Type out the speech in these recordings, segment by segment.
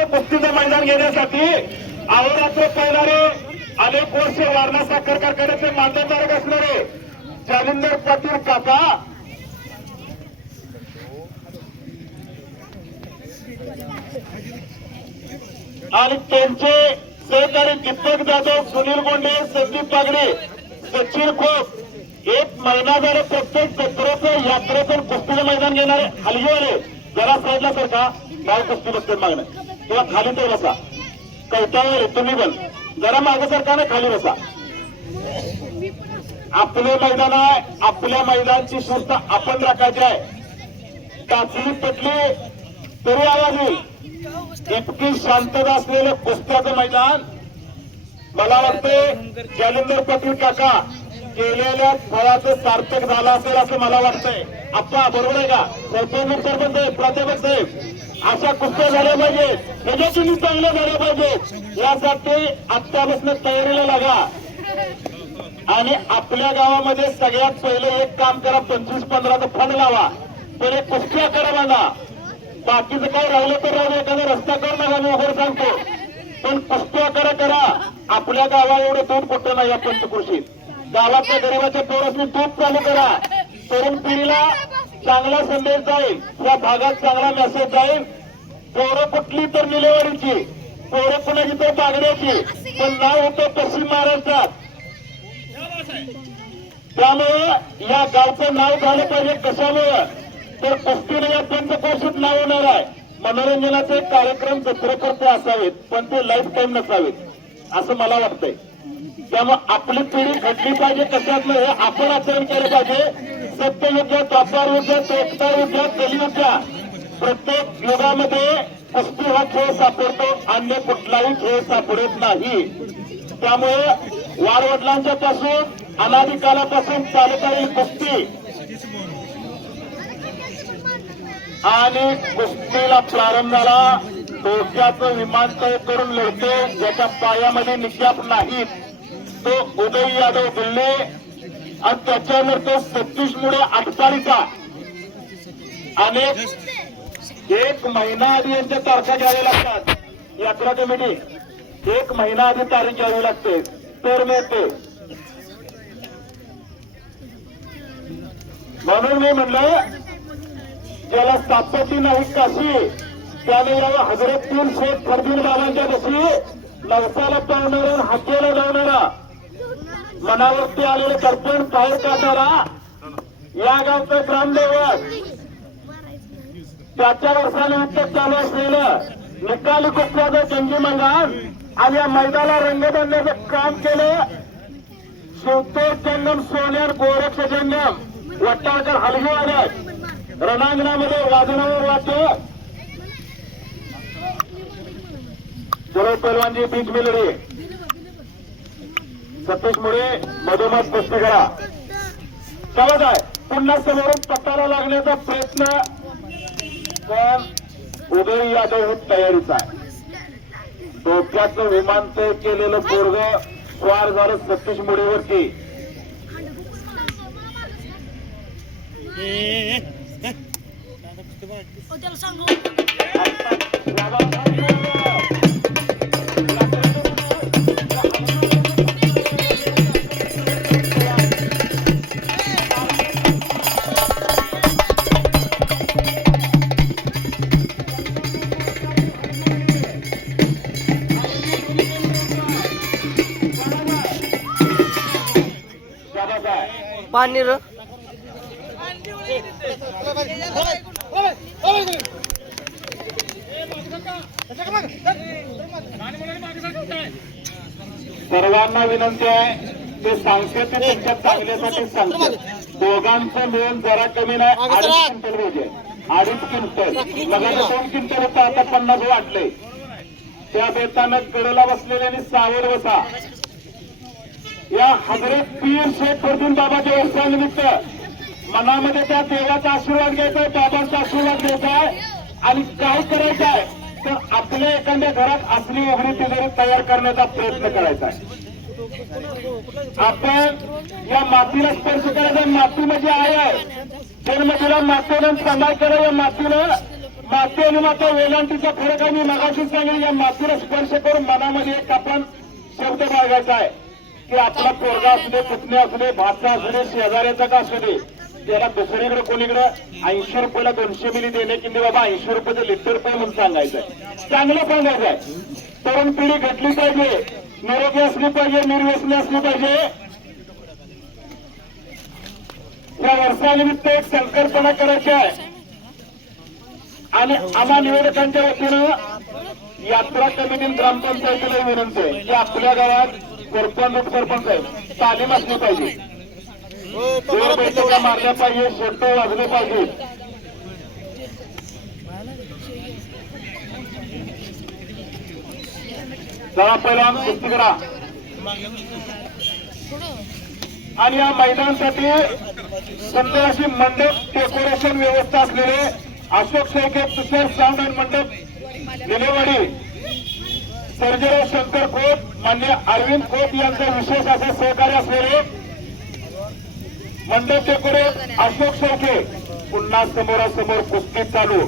असं कुस्तीचं मैदान घेण्यासाठी अहोरात्र पाहणारे अनेक वर्ष वारणा साखर कारखान्याचे मान्यताधारक असणारे जालिंदर पाटील काका आणि त्यांचे सहकारी दीपक जाधव, सुनील गोंडे, संदीप बागडे, सचिन खोप एक महिना झालं प्रत्येक जत्रेचं यात्रेचं कुस्तीचं मैदान घेणारे हलगीवाले जरा साईडला सरका काय कुस्ती बघतात मागणं किंवा खाली तर बसा कवटावर तुम्ही पण जरा मागे सरकारने खाली बसा. आपले मैदान आहे, आपल्या मैदानची शिस्त आपण राखायची आहे. टाचणी पटली तरी आवाज येईल. इतकी शांतता असलेलं कुस्त्याचं मैदान मला वाटतंय जालिंदर पाटील काका केलेल्या फळाचं सार्थक झालं असेल असं मला वाटतंय. आप्पा बरोबर आहे का? सरपंच सरपंच साहेब, प्राध्यापक साहेब, अशा कुस्त्या झाल्या पाहिजेत, ह्याच्या तुम्ही चांगल्या झाल्या पाहिजेत. यासाठी आत्तापासून तयारीला लागा आणि आपल्या गावामध्ये सगळ्यात पहिले एक काम करा, 25-15चा फंड लावा, पण एक कुस्त्या करा बांधा. बाकीचं काय राहिलं तर राहिलं, एखादा रस्ता करू नका, मी वगैरे सांगतो, पण कुस्त्या करा. आपल्या गावा एवढं दूध कुठं नाही या पंचकृषीत. गावातल्या गरीबाच्या पोरांनी दूध चालू करा. तरुण पिढीला चांगला संदेश जाईल, या भागात चांगला मेसेज जाईल. पोरं कुठली तर निलेवाडीची, पोरं कुणाची तर बागड्याची, पण नाव होतं पश्चिम महाराष्ट्रात. त्यामुळं या गावचं नाव झालं पाहिजे. कशामुळं तर कुस्तीने या पंचकोशीत नाव होणार आहे. मनोरंजनाचे कार्यक्रम जत्रेपुरते असावेत, पण ते लाईफ टाईम नसावेत असं मला वाटतंय. त्यामुळे आपली पिढी घडली पाहिजे. कशातलं हे आपण आचरण केलं पाहिजे. सत्ययुद्ध, द्वापार युद्ध, त्रेता युद्ध, कलियुद्ध, प्रत्येक युगामध्ये कुस्ती हा खेळ सापडतो, अन्य कुठलाही खेळ सापडत नाही. त्यामुळे वाडवडिलांच्या पासून अनादी कालापासून चालत आलेली कुस्ती आणि कुस्तीला प्रारंभ झाला. डोक्याचं विमानतळ करून लढतो, ज्याच्या पायामध्ये निशाप नाहीत, तो उदय यादव दिल्ले आणि त्याच्यावर तो सतीश मुळे अटपाडीचा. अनेक एक महिना आधी यांच्या तारखा घ्याव्या लागतात. यात्रा कमिटी एक महिना आधी तारीख घ्यावी लागते तर मिळते. म्हणून मी म्हणलं ज्याला सापत्ती नाही काशी त्याने याला हजरत 3 शेख फरदीन बाबांच्या बशी नवसाला पावणारा, हाकेला लावणारा, मनावरती आलेलं दर्पण बाहेर काढणारा या गावचं ग्रामदैवत, त्याच्या वर्षानिमित्त चालू असलेलं निकाली कुस्त्याचं जंगी मैदान आणि या मैदानाला रंग बांधण्याचं काम केलं. शिवतोड जंगम, सोन्यार गोरक्ष जंगम, वट्टाळकर हलगीवाले रणांगणामध्ये वाजनावर वाटतो. जरूर पैलवानजी बीच मिलरी, सतीश मुळे मधोमध कुस्ती करा. समज आहे पुन्हा समोरून पट्टाला लागण्याचा प्रयत्न, पण उदय यादव हे तयारीचा आहे. डोक्याचं विमानतळ केलेलं पोरग स्वार झालं सतीश मुळेवरती. पाणी र सर्वांना विनंती आहे, ते सांगते ते त्यांच्या चांगल्यासाठी सांगते. दोघांचं मिळून जरा कमी नाही, 2.5 क्विंटल पाहिजे. 2.5 क्विंटल मग 2 क्विंटल होतं, आता 50 वाटले. त्या बेतानं कडेला बसलेल्याने सावर बसा. या हजरत पीर शेख फरदीन बाबाच्या वर्षानिमित्त मनामध्ये त्या देवाचा आशीर्वाद घ्यायचा आहे, बाबांचा आशीर्वाद घ्यायचा आहे आणि काय करायचं आहे तर आपल्या एखाद्या घरात असली उघडी तिजोरी तयार करण्याचा प्रयत्न करायचा आहे. आपण या मातीला स्पर्श करायचा. माती म्हणजे आहे, जन्म दिला मातेनं सांभाळ करा. या मातीनं माती आणि माता वेलांटीचा फरक आहे. मी मगाशीच सांगेन, या मातीला स्पर्श करून मनामध्ये एक आपण शब्द बाळगायचा आहे की आपला पोरगा असू दे, पुतणे असू दे, भाचा असू दे, शेजाऱ्याचा का असू दे, त्याला दुसरीकडे कोणीकडे 80 रुपयाला 200 मिली देणे की बाबा 80 रुपयाचं लिटर रुपये म्हणून सांगायचंय. चांगलं सांगायचंय. तरुण पिढी घडली पाहिजे, निरोगी असली पाहिजे, निर्व्यसनी असली पाहिजे. या वर्षानिमित्त एक संकल्पना करायची आहे आणि आम्हा निवेदकांच्या वतीनं यात्रा कमिटी ग्रामपंचायतीला विनंती आहे की आपल्या गावात सरपंच उपसरपंच आहे, तालीम असली पाहिजे, बैठका मारल्या पाहिजे, शेटो वाजले पाहिजे. चला पहिला कुस्ती करा. आणि या मैदानासाठी सुंदर अशी मंडप डेकोरेशन व्यवस्था असलेले अशोक शेळके तुषार साऊंड अँड मंडप निलेवाडी, सर्जेराव शंकर खोत, मान्य अरविंद खोत यांचं विशेष असं सहकार्य असलेले मंडप डेकोरेट अशोक शेळके. पुन्हा समोरासमोर कुस्ती चालू.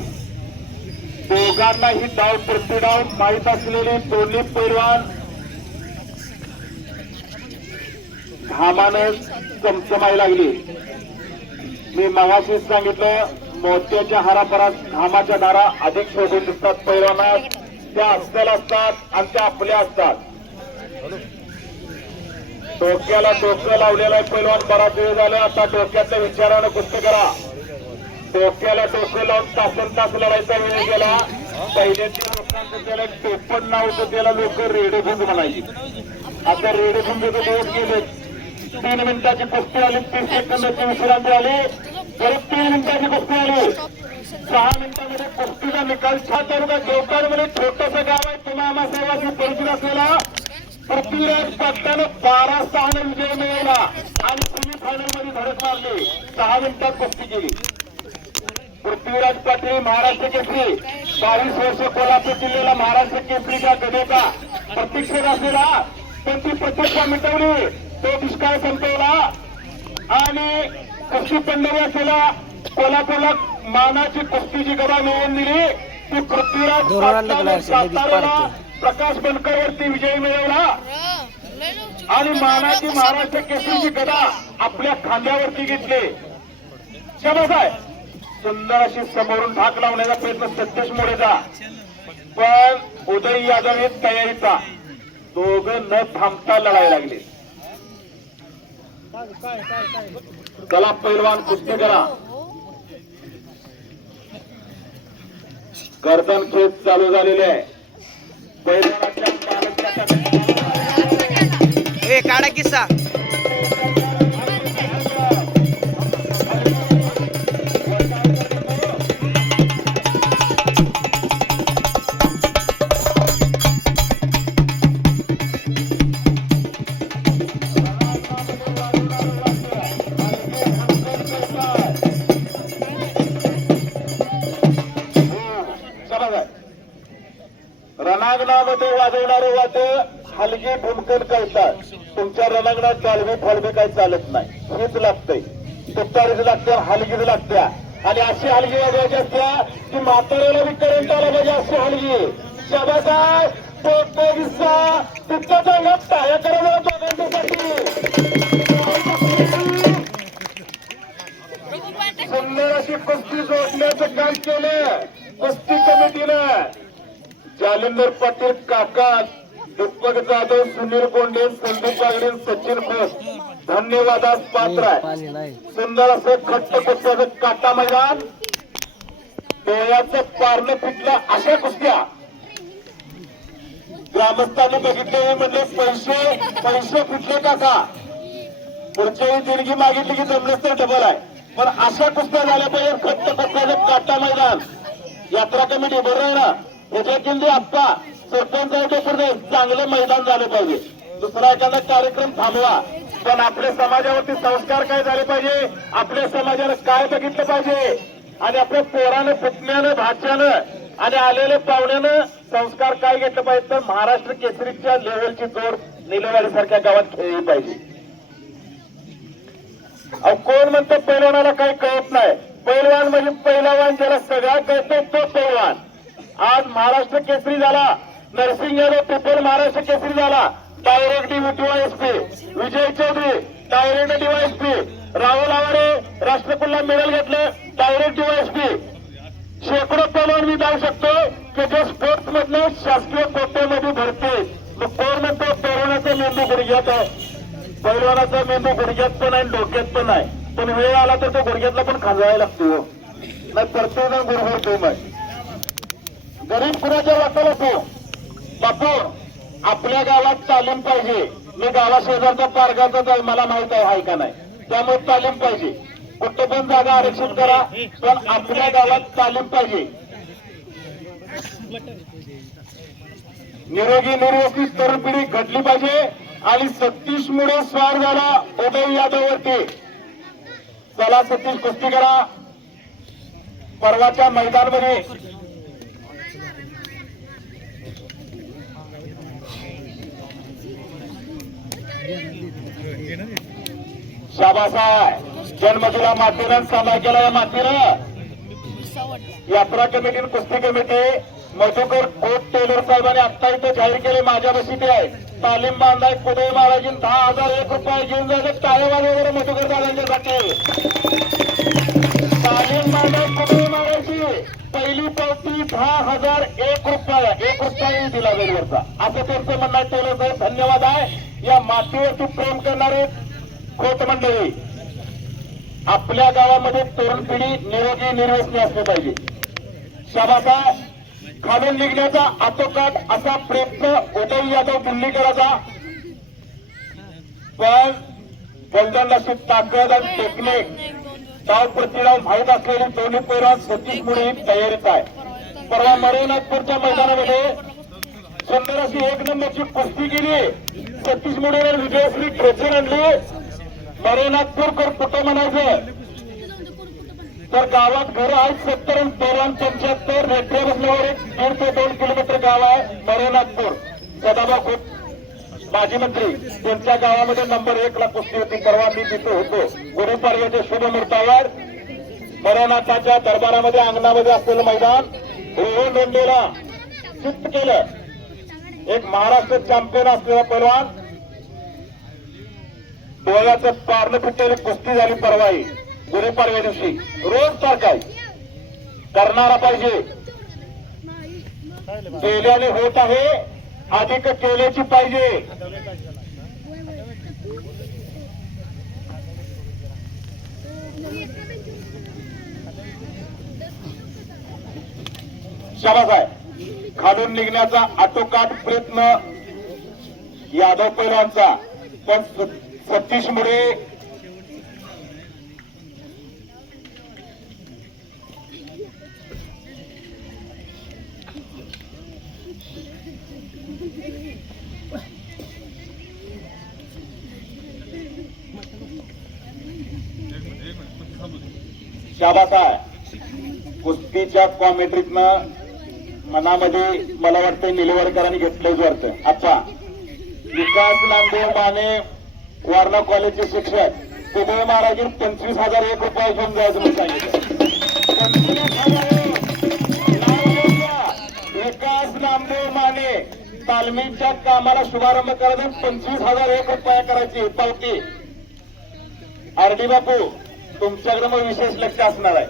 दोघांनाही डाव प्रति डाव माहीत असलेली दोन्ही पैलवान घामानं चमचमायला लागली. मी मगाशीच सांगितलं, मोत्याच्या हारापरात घामाच्या धारा अधिक शोभून दिसतात पैलवानात. त्या अस्सल असतात आणि त्या आपल्या असतात. डोक्याला डोकं लावलेला पैलवान बराच वेळ झाला. आता डोक्याच्या विचारानं कुस्ती करा. डोक्याला डोकं लावून तासन तास लढायचा वेळ गेला. पहिल्याच्या लोकांचं त्याला टोपण नाव होतं, त्याला लोक रेडेभुंग म्हणायची. आता रेडेभुंगचे दिवस गेले. 3 मिनिटाची कुस्ती आली, 30 सेकंदाची विश्रांती आली, परत 3 मिनिटाची कुस्ती आली. 6 मिनिटांमध्ये कुस्तीचा निकाल. तालुका देवतारमध्ये छोटंसं गाव आहे, तुम्हा आम्हा सर्वांची परिचित असलेला पृथ्वीराज पाटलानं 12-6 विजय मिळवला आणि सेमी फायनल मध्ये धडक मारली. 6 मिनिटात कुस्ती केली. पृथ्वीराज पाटील महाराष्ट्र केसरी, 22 वर्ष कोल्हापूर जिल्ह्याला महाराष्ट्र केसरीच्या गदेचा प्रतीक्षेत असलेला, पण ती प्रतीक्षा मिटवली, तो दुष्काळ संपवला आणि कुस्ती पंढरपूर केला. कोल्हापूरला मानाची कुस्तीची गदा मिळवून दिली. ती पृथ्वीराज पाटलाने साताऱ्याला प्रकाश बनकरवरती विजय मिळवला आणि मानाची महाराष्ट्र केसरीची गदा आपल्या खांद्यावरती घेतली. शाबास आहे. सुंदर अशी समोरून धाक लावण्याचा प्रयत्न सतीश मोरेचा, पण उदय यादव हे तयारीचा. दोघं न थांबता लढायला लागले. चला पैलवान कुस्ती करा. गर्दन खेळ चालू झालेले आहे. पैलवानाच्या काढा किस्सा. रणांगणामध्ये वाजवणारे वाद्य हलगी भूमकन करतात. तुमच्या रणांगणात चालवी फालवी काही चालत नाही. हेच लागतंय, तुतारीच लागते, हलगीच लागत्या. आणि अशी हलगी वाजवायची असत्या की म्हाताऱ्याला बी करंट आला पाहिजे. अशी हलगी शाबासाय. तो विस्सा तुमच्या चांगल्यात टाळ्या करायला दोघांच्यासाठी. सुंदर अशी कुस्ती जोडण्याचं काम केलं कुस्ती कमिटीनं. जालिंदर पाटील, काका, दीपक जाधव, सुनील कोंडे, संदीप बागडे, सचिन खोस धन्यवादास पात्र आहे. सुंदर असं खट्ट कुस्त्याचं काटा मैदान, डोळ्याचं पारणं फिटलं अशा कुस्त्या ग्रामस्थांनी बघितले. म्हणजे पैसे फिटले काका, पुढच्याही देणगी मागितली की जमलंच तर डबल आहे. पण अशा कुस्त्या झाल्या पाहिजे. खट्ट कुस्त्याचं काटा मैदान. यात्रा कमिटी बरोबर आहे ना, त्याच्या किल्ली आप्पा सरपंच चांगलं मैदान झालं पाहिजे. दुसरा एखादा कार्यक्रम थांबवा, पण आपल्या समाजावरती संस्कार काय झाले पाहिजे, आपल्या समाजानं काय बघितलं पाहिजे आणि आपल्या पोरानं, पुतण्यानं, भाच्यानं आणि आलेल्या पाहुण्यानं संस्कार काय घेतलं पाहिजे. तर महाराष्ट्र केसरीच्या लेवलची जोड निलेवाडी सारख्या गावात खेळली पाहिजे. अहो कोण म्हणतं पैलवानाला काही कळत नाही. पैलवान म्हणजे पैलवान ज्याला सगळा कळतो तो पैलवान. आज महाराष्ट्र केसरी झाला, नरसिंग यादव ट्रिपल महाराष्ट्र केसरी झाला, direct DYSP. Vijay Chaudhari direct DYSP. Rahul Aware राष्ट्रकुलला मेडल घेतलं, डायरेक्ट डीवायएसपी. शेकडो पैलवान मी जाऊ शकतो की जे स्पोर्ट्स मधले शासकीय कोट्यामध्ये भरते. मग कोण म्हणतो पैलवानाचा मेंदू गुडघ्यात आहे. पैलवानाचा मेंदू गुडघ्यात पण आहे, डोक्यात पण आहे. पण वेळ आला तर तो गुडघ्यातला पण खाजवायला लागतो. नाही प्रत्येक जण गुडघोडतो. मग गरीब कुणाच्या वाटाला असो. बापू आपल्या गावात तालीम पाहिजे. मी गावाशेजारचा पारगाचा आहे, मला माहित आहे का नाही. त्यामुळे तालीम पाहिजे. कुठे पण जागा आरक्षित करा, पण आपल्या गावात तालीम पाहिजे. निरोगी निर्व्यवस्थित तरुण पिढी घडली पाहिजे. आणि सतीश मुळे स्वार झाला उदय यादव वरती. चला सतीश कुस्ती करा. परवाच्या मैदानामध्ये शाबास आहे. जन्मदिला मातीनं सामाय केला. या मातीनं यात्रा कमिटी कुस्ती कमिटी मधुकर कोट टेलर साहेबांनी आता इथे जाहीर केले. माझ्या बशीते आहे तालीम बांधाय कुदय महाराज 10,001 रुपये घेऊन जायचे. टाळेवाले वगैरे मधुकर दादांच्यासाठी तालीम बांधाय कुदय महाराजची पहिली पावती 10,001 रुपया. 1 रुपयाही दिला वेळवरचा, असं त्यांचं म्हणणं. टेलर साहेब धन्यवाद आहे. या मातीवरती प्रेम करणारे खोत मंडळी. आपल्या गावामध्ये तरुण पिढी निरोगी निर्व्यसनी असले पाहिजे. शाबासा खालून निघण्याचा आटोकाट असा प्रयत्न उदय यादव दिल्लीकराचा. पण गोलंदाजी ताकद आणि टेक्निक डाव प्रतिडाव माहीत असलेली दोन्ही पैलवान सतीश मुळे तयारीत आहे. परवा मरेनाथपूरच्या मैदानामध्ये सुंदर अशी 1 नंबरची कुस्ती केली. सतीश मुळे विजयश्री खेचून आणली. मरेनाथपूरकर कुठं म्हणायचं तर गावात घर आहेत 70 आणि पैलवान 75. रेड्या बसल्यावर 1.5 ते 2 किलोमीटर गाव आहे मरेनाथपूर. सदाभाऊ खोत माजी मंत्री त्यांच्या गावामध्ये नंबर 1 ला कुस्ती होती. परवा मी तिथे होतो. गुरुपाडव्याच्या शुभ मुहूर्तावर मरेनाथाच्या दरबारामध्ये अंगणामध्ये असलेलं मैदान रोहन नोंदीला सिद्ध केलं. एक महाराष्ट्र चॅम्पियन असलेला पैलवान डोळ्याचं पारणं फिटलेली कुस्ती झाली परवाही गुरुपाडव्या दिवशी. रोज सारखा करणारा पाहिजे. केल्याने होत आहे, अधिक केल्याची पाहिजे. शाबास आहे. खालून निघण्याचा आटोकाट प्रयत्न यादव पैलवानचा. पण सतीश मुळे शाबास आहे. कुस्तीच्या कॉमेंट्रीतनं मनामध्ये मला वाटतं निलवरकरांनी घेतलंच वाटतं. आता विकास नामदेव माने वारणा कॉलेजचे शिक्षक उदय महाराज 25,001 रुपये घेऊन जायचं म्हणून सांगितलं. 25,000 विकास नामदेव माने तालमीच्या कामाला शुभारंभ करायचा 25,001 रुपये करायची पावती. आरडी बापू तुमच्याकडे मग विशेष लक्ष असणार आहे.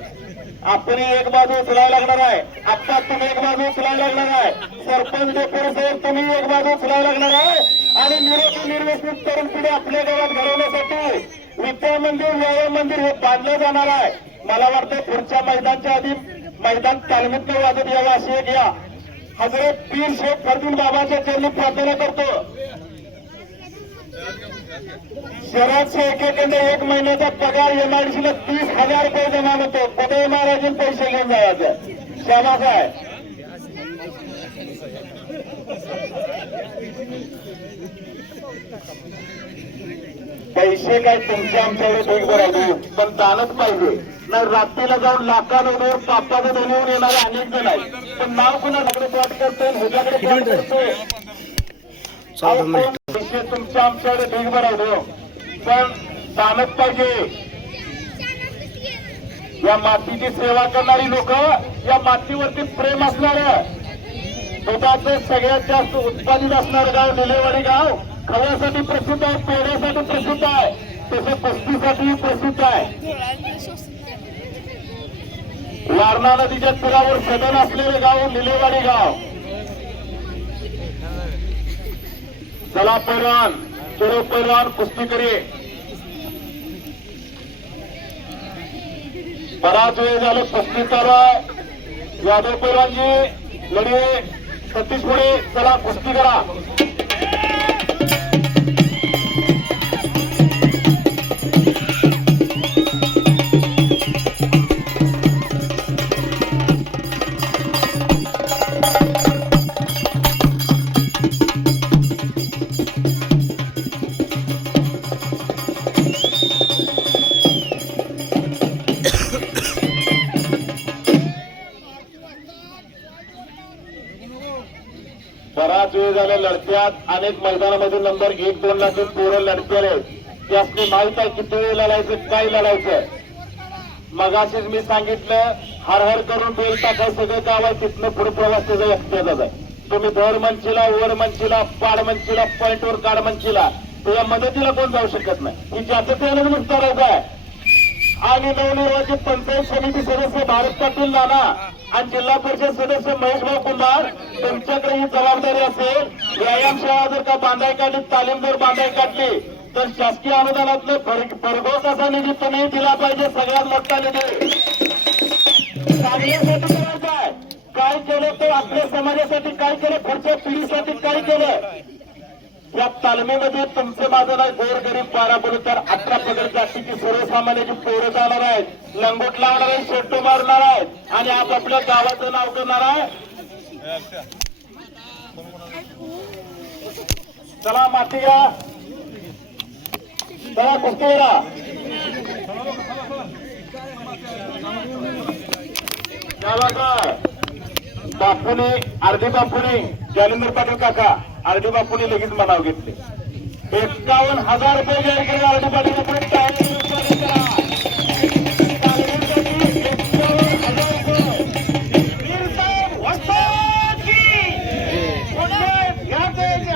आपण एक बाजू उचलायला लागणार आहे. आता तुम्ही एक बाजू उचलायला लागणार आहे. सरपंच डेपुटी साहेब तुम्ही एक बाजू उचलायला लागणार आहे. आणि निरोगी निर्व्यसनित तरुण पिढी आपल्या गावात घडवण्यासाठी विद्या मंदिर व्यायाम मंदिर हे बांधलं जाणार आहे. मला वाटतं पुढच्या मैदानच्या आधी मैदान तालमीत वाजत यावं अशी एक या हजरत पीर शेख फरदीन बाबाच्या चरणी प्रार्थना करतो. शहरातच्या एकेकडे 1 महिन्याचा पगार एमआयडीसीला 30,000 रुपये जमा होतो. उदय महाराजांनी पैसे घेऊन जायचं. शाबास आहे. पैसे काय तुमच्या आमच्याकडे ढीग भरायचे, पण दानच पाहिजे. नाही रात्रीला जाऊन लाखांवर पापाचं धन येऊन येणारे अनेक जण आहेत. पण नाव कुणाकडे प्लॉट करतोय, ह्याच्याकडे प्लॉट करतोय. पैसे तुमच्या आमच्याकडे ढीग भरायचो, पण दानच पाहिजे. या मातीची सेवा करणारी लोक, या मातीवरती प्रेम असणार, दुधाचं सगळ्यात जास्त उत्पादित असणारं गाव निलेवाडी गाव खव्यासाठी प्रसिद्ध आहे, पेढ्यासाठी प्रसिद्ध आहे, तसं कुस्तीसाठी प्रसिद्ध आहे. वारणा नदीच्या तीरावर सदन असलेले गाव निलेवाडी गाव. चला पैलवान, चलो पैलवान, कुस्ती करी. बराच वेळ झालं कुस्ती चालू आहे. यादव पैलवानजी लढे सतीश पुढे, चला कुस्ती करा. बराच वेळ झाला लढत्यात. अनेक मैदानामध्ये नंबर 1-2 ला पोरं लढते, त्यासनी माहित आहे किती वेळ लढायचं, काय लढायचं. मगाशीच मी सांगितलं, हर हर करून बेल टाकाय सगळं गाव आहे, तिथनं पुढे प्रवास त्याचा एकट्याचाच आहे. तुम्ही धर मंचीला, वर मंचीला, पाड मंचीला, पॉइंटवर काढ मंचीला, त्याच्या मदतीला कोण जाऊ शकत नाही. ही ज्याचं त्याला मुक्तारायचं आहे. आणि नवनिर्वाचित पंचायत समिती सदस्य भारत पाटील नाना आणि जिल्हा परिषद सदस्य महेश भाऊ कुंभार, तुमच्याकडे ही जबाबदारी असेल. व्यायामशाळा जर का बांधाय काढली, तालीम जर बांधाय काढली, तर शासकीय अनुदानातलं भरघोस असा निधी तुम्ही दिला पाहिजे. सगळ्यात मोठा निधी चांगल्यासाठी करायचा आहे. काय केलं ते आपल्या समाजासाठी, काय केलं पुढच्या पिढीसाठी, काय केलं. या तालमीमध्ये तुमचं माझं नाही, गोरगरीब 12 बलुतर 18 पगड जातीची सर्वसामान्याची पोरं जाणार आहेत, लंगोट लावणार आहेत, शेट्टू मारणार आहेत आणि आपापल्या गावाचं नाव करणार आहे. चला माती घ्या, चला कुस्ती करा. बापूनी, आरडी बापूनी, जालिंदर पाटील काका, आरडी बापूनी लगेच मनाव घेतले. 51,000 रुपये जाहीर केले आरडी पाटील.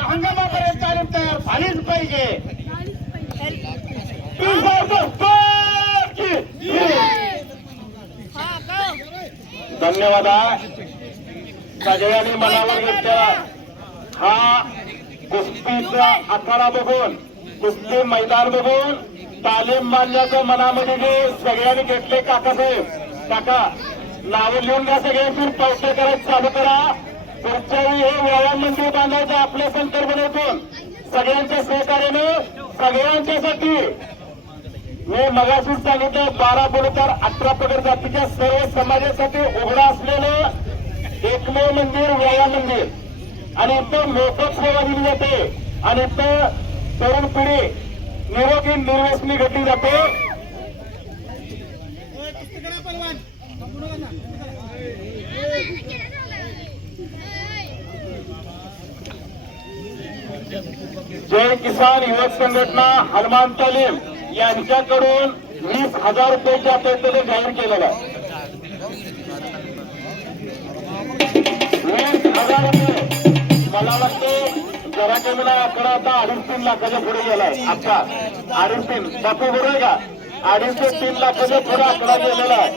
हंगामापर्यंत तालीम तयार झालीच पाहिजे. धन्यवाद. सगळ्यांनी मनावर घेतलं. हा कुस्तीचा आखाडा बघून, कुस्ती मैदान बघून तालीम बांधण्याचं मनामध्ये जे सगळ्यांनी घेतले. काकासाहेब, काका नावं लिहून घ्या, सगळ्यांची पावत्या करायचं चालू करा. पुढच्या वेळी हे व्यायाम मंदिर बांधायचं आपल्या संकल्पनेतून सगळ्यांच्या सहकार्यानं, सगळ्यांच्यासाठी. मी मगाशीच सांगितलं, 12 बलुतर 18 पगड जातीच्या सर्व समाजासाठी उघडं असलेलं एकमेव मंदिर व्यायाम मंदिर. आणि इथं मोफत सेवा दिली जाते आणि इथं तरुण पिढी निरोगी निर्व्यसनी घडली जाते. जय किसान युवक संघटना हनुमान तालीम यांच्याकडून 20,000 रुपयाच्या अपेक्षेने जाहीर केलेला आहे. 20,000 रुपये. मला वाटते जरा कमी नाही, आकडा आता 2.5-3 लाखाच्या पुढे गेलाय. आता 2.5-3 बापू बरोबर का, 2.5 ते 3 लाखाच्या पुढे आकडा गेलेला आहे.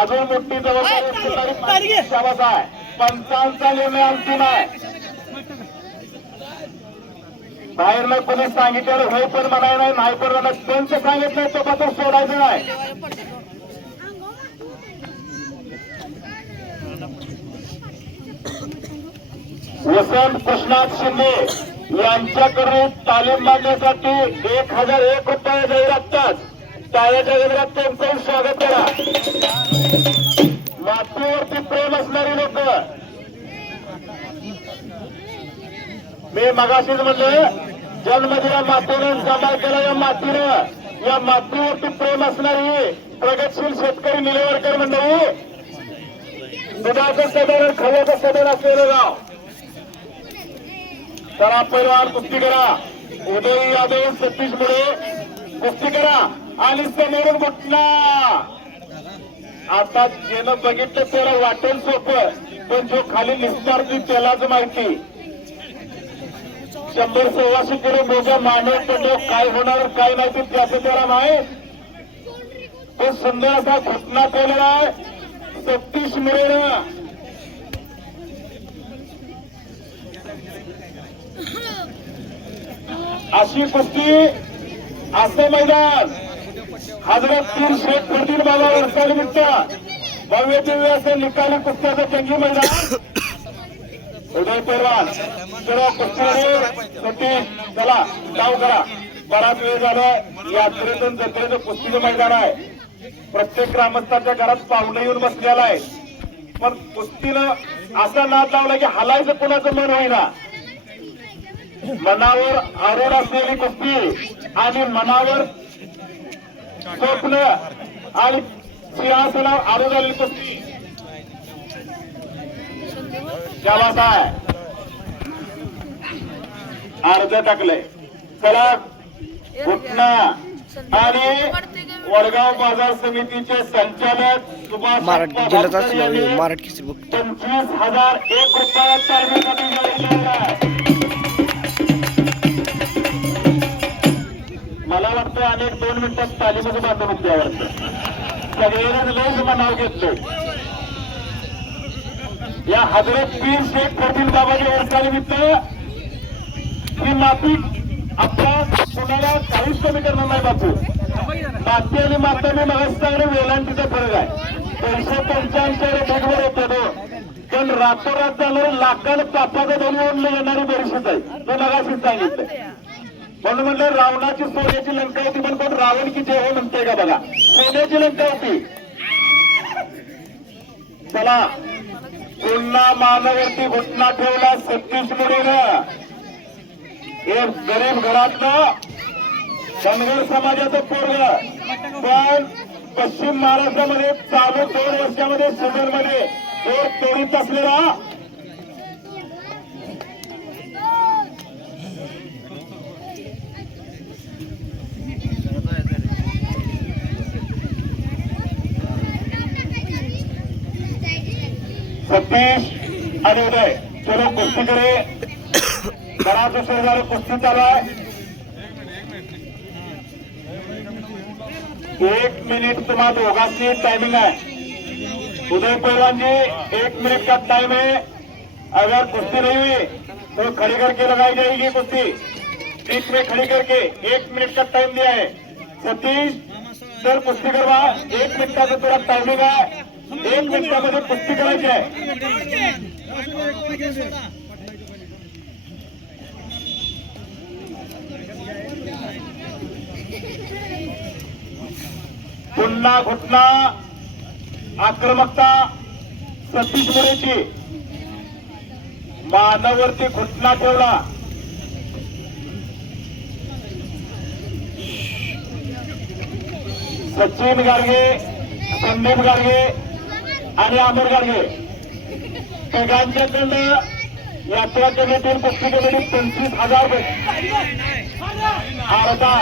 अजून मोठी जबाबदारी शाबास आहे. पंचांचा निर्णय अंतिम आहे. बाहेरनं कोणी सांगितलेलं होय पण म्हणाय नाही, नाही पण म्हणा, कोणतं सांगितलंय तो पत्र सोडायचं नाही. वसंत कृष्णात शिंदे यांच्याकडे तालीम बांधण्यासाठी 1,001 रुपये जाहीर लागतात. टाळ्याच्या गजरात त्यांचं स्वागत करा. मातीवरती प्रेम असणारी लोक. मी मगाशीच म्हणलं, जन्म दिला मातीनं, सांभाळ केला या मातीनं. या मातीवरती प्रेम असणारी प्रगतशील शेतकरी निलेवाडकर मंडळी, दुधाचं सदन, खव्याचं सदन असलेलं गाव. चला पैलवान कुस्ती करा. उदय यादव, सतीश मुळे कुस्ती करा. आणि समोरून कुठला आता ज्यानं बघितलं त्याला वाटेल सोपं, पण जो खाली निस्तारती त्यालाच माहिती. 100-125 किलो मोठ्या मानव पडलो काय होणार काय नाही ते त्याचं त्याला माहीत. तो सुंदर असा घटना केलेला आहे सतीश मुरेनं. अशी कुस्ती असं मैदान हजरत पीर शेख फर्दीन बाबा वर्षानिमित्त भव्य दिव्य असं निकाली कुस्त्याचं जंगी मैदान. उदय पैलवान सर्व कुस्तीमध्ये चला डाव करा. बराच वेळ झाला. यात्रेतून जत्रेचं कुस्तीचं मैदान आहे. प्रत्येक ग्रामस्थांच्या घरात पाहुणे येऊन बसलेला आहे. पण कुस्तीनं असा नाद लावला की हलायचं कोणाचं मन होईना. मनावर आरूढ असलेली कुस्ती आणि मनावर स्वप्न आणि सिंहासनावर आरूढ झालेली कुस्ती गावात आहे. अर्ज टाकलंय. चला घुटना आणि वडगाव बाजार समितीचे संचालक सुभाष मराठी केसरी बुक 25,001 रुपया तालमीसाठी जाहीर केलेला आहे. मला वाटतं अनेक 2 मिनिटात तालीमध्ये बांधून त्यावर सगळ्यांना लय नाव घेतलं. या हजरत पीर शेख फर्दीन बाबाच्या वर्षानिमित्त ही माफी आपला कुणाला काहीच कमी करणार नाही. बापू माती आणि माता मी महाराष्ट्राकडे वेलांटीचा फरक आहे. 285 ढगवर येतो पण रातोरात जाणार लाखाला पापाचा दोन येणारी बरीचशीच आहे. तो नगाशीच सांगितलं. म्हणून म्हणलं रावणाची सोन्याची लंका होती पण कोण रावण की जय हो म्हणते का बघा. सोन्याची लंका होती. चला पुन्हा मानावरती घुटना ठेवला सतीश मुरेनं. एक गरीब घरातलं धनगर समाजाचं पोरग पण पश्चिम महाराष्ट्रामध्ये चालू 2 वर्षामध्ये सीझनमध्ये जोर तोडीत असलेला सतीश आणि उदय चलो कुस्ती करे. बराच उशीर झाला कुस्ती चालू आहे. 1 मिनिट तुम्हाला दोघांची टाइमिंग है. उदय पहलवान जी 1 मिनट का टाइम है. अगर कुश्ती नहीं हुई तो खड़ी करके लगाई जाएगी कुश्ती. बीच में खड़ी करके 1 मिनट का टाइम दिया है. सतीश सर कुस्ती करवा. 1 मिनिट का तुला टाइमिंग है. 1 मिनिटामध्ये कुस्ती करायची आहे. पुन्हा घुटना आक्रमकता सतीश मुरेची. मानावरती घुटना ठेवला. सचिन गाडगे, संदीप गाडगे आणि अमर गाडगे तिघांच्याकडनं यात्रा कमिटीवर कुस्ती केलेली 25,000 रुपये. अर्धा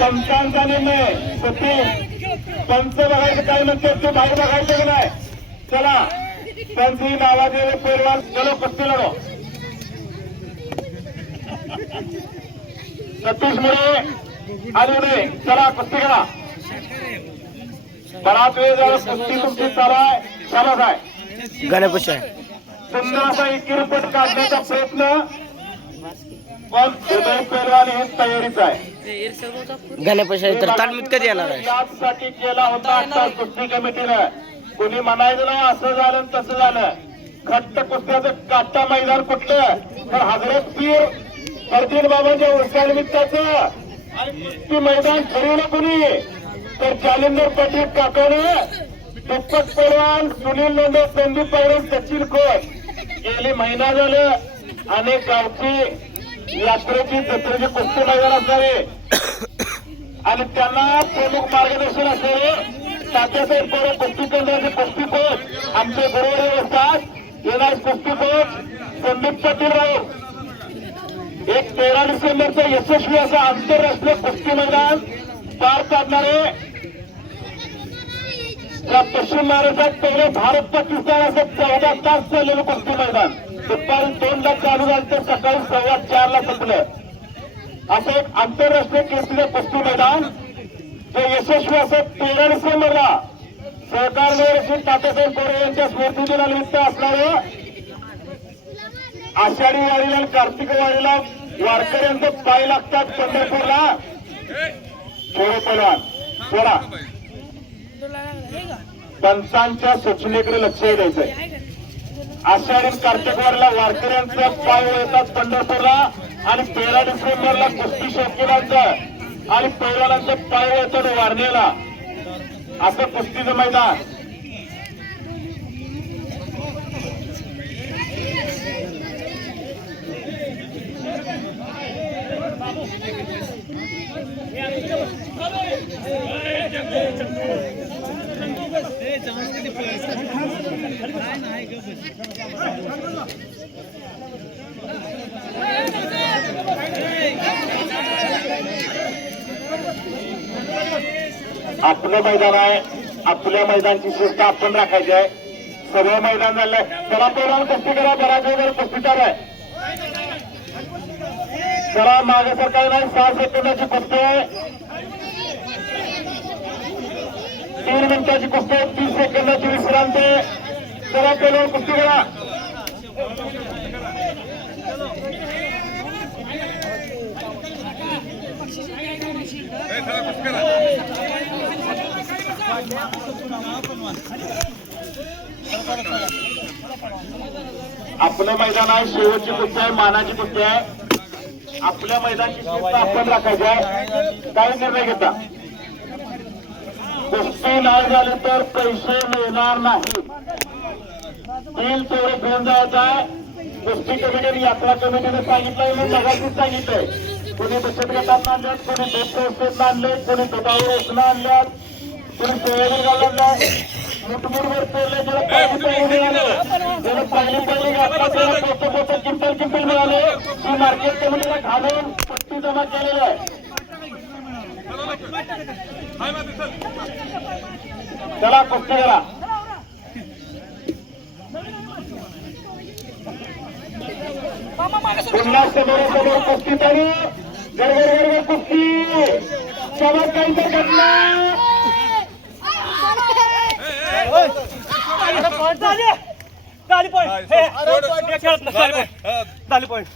पंचांचा निर्णय. सतीश पंच बघायचं काय म्हणते ते बाहेर बघायचं की नाही. चला त्यांची नावाचे पैलवान चलो कुस्ती लढो. सतीश मुळे आणि उदय चला कुस्ती करा. बराच वेळ झाला कुस्ती तुमची चालू आहे. शाबास आहे. गणेश आहे. सुंदर असा एकीरपट काढण्याचा प्रयत्न पण उदय पैलवान हे तयारीच आहे. गणेश आहे तर तालमीत कधी येणार आहे. यासाठी केला होता आता कुस्ती कमिटीनं. कुणी म्हणायचं नाही असं झालं तसं झालं. खट्ट कुस्त्याचं काटा मैदान कुठलं तर हजरत पीर फर्दीन बाबांच्या वर्षानिमित्ताचं आणि कुस्ती मैदान ठरवलं कुणी तर जालिंदर पटेल काकाने दुप्पट पैलवान सुनील लोंढे, संदीप पावडे, सचिन खोत. गेली महिना झालं अनेक गावची यात्रेची जत्रेची कुस्ती मैदान असणारे आणि त्यांना प्रमुख मार्गदर्शन असणारे तात्यासाहेब पवार कुस्ती केंद्राचे कुस्ती कोच आमचे गुरुवारी असतात. येणार कुस्ती कोच संदीप पाटील राव. एक 13 डिसेंबरचं यशस्वी असं आंतरराष्ट्रीय कुस्ती मैदान पार पाडणारे त्या पश्चिम महाराष्ट्रात पहिले भारत पाकिस्तान असं 14 तास चाललेलं कुस्ती मैदान दुपारी 2ला चालू झालं तर सकाळी 4:15ला संपलं. असं एक आंतरराष्ट्रीय केसरीचं कुस्ती मैदान जे यशस्वी असं 13 डिसेंबरला सहकार श्री तात्यासाहेब कोरे यांच्या स्मृती दिनानिमित्त असणारं आषाढी वारीला आणि कार्तिक वारीला वारकऱ्यांचे पाय लागतात पंढरपूरला. छोडो पहलवान सोडा पंचांच्या सूचनेकडे लक्ष द्यायचंय. आषाढी कार्तिक वारीला वारकऱ्यांचे पाय वळतात पंढरपूरला आणि 13 डिसेंबरला कुस्ती शौकीनांचं आणि पैलवानांचे पाय वळतात वारणेला. असं कुस्तीचं मैदान. आपलं मैदान आहे. आपल्या मैदानची शिस्त आपण राखायची आहे. सर्व मैदान झालंय. चला पहिला कुस्ती करा. बराच वगैरे कुस्तीदार आहे. जरा मागे सरकार नाही. 6 सेकंदाची कुस्ती आहे. 3 मिनिटाची कुस्ती आहे. 30 सेकंदाची विश्रांती. चला पहिला कुस्ती करा. आपलं मैदान आहे. शेवटची कुस्ती आहे. मानाची कुस्ती आहे. आपल्या मैदानाची शिस्त आपण राखायची आहे. काही निर्णय घेता. कुस्ती नाही झाली तर पैसे मिळणार नाही. बिल तेवढे घेऊन जायचं आहे. कुस्ती कमिटीने यात्रा कमिटीने सांगितलंय. मी मगाशीच सांगितलंय. कोणी बचत गटात आणल्यात, कोणी दूध संस्थेत आणले, कोणी दुधावर ओसणं आणल्यात, कोणी सोयाबीन घालून मुठमुठभर पेरले. ज्याला पहिली मिळाले, ज्याला पहिली यात्रा त्याला पोतं किंपल मिळाले. ती मार्केट कमिटीला घालून पट्टी जमा केलेली आहे. चला कुस्ती करा. पुन्हा समोरासमोर कुस्ती तरी गडगड कुस्ती. समोर काहीतरी घटना. झाली पॉईंट